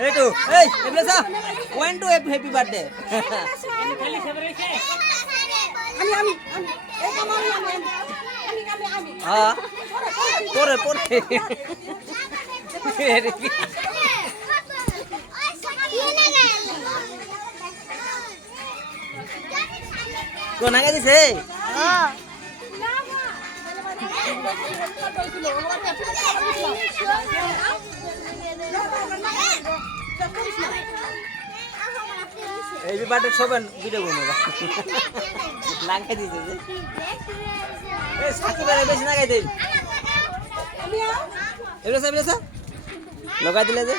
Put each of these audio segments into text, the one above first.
এই তো এই এবলে সা ওয়েন টু হ্যাপি বার্থডে আমি এই কাম আমি হ্যাঁ পরে কোন আগে দিছে এই বার্থডে সবেন ভিডিও বানাবো লাগাই দিছে যে এই সাকি বেরে বেশি লাগাই দেন এবলে সা লগাই দিলে যে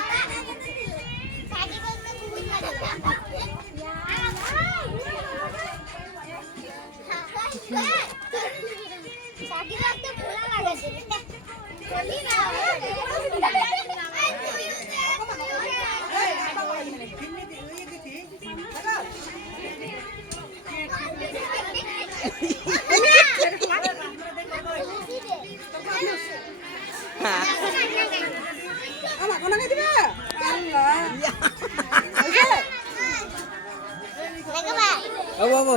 अब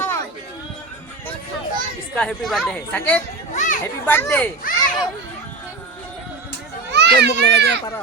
इसका हैप्पी बर्थडे है साकिब हैप्पी बर्थडे मुख लगा दिया पारा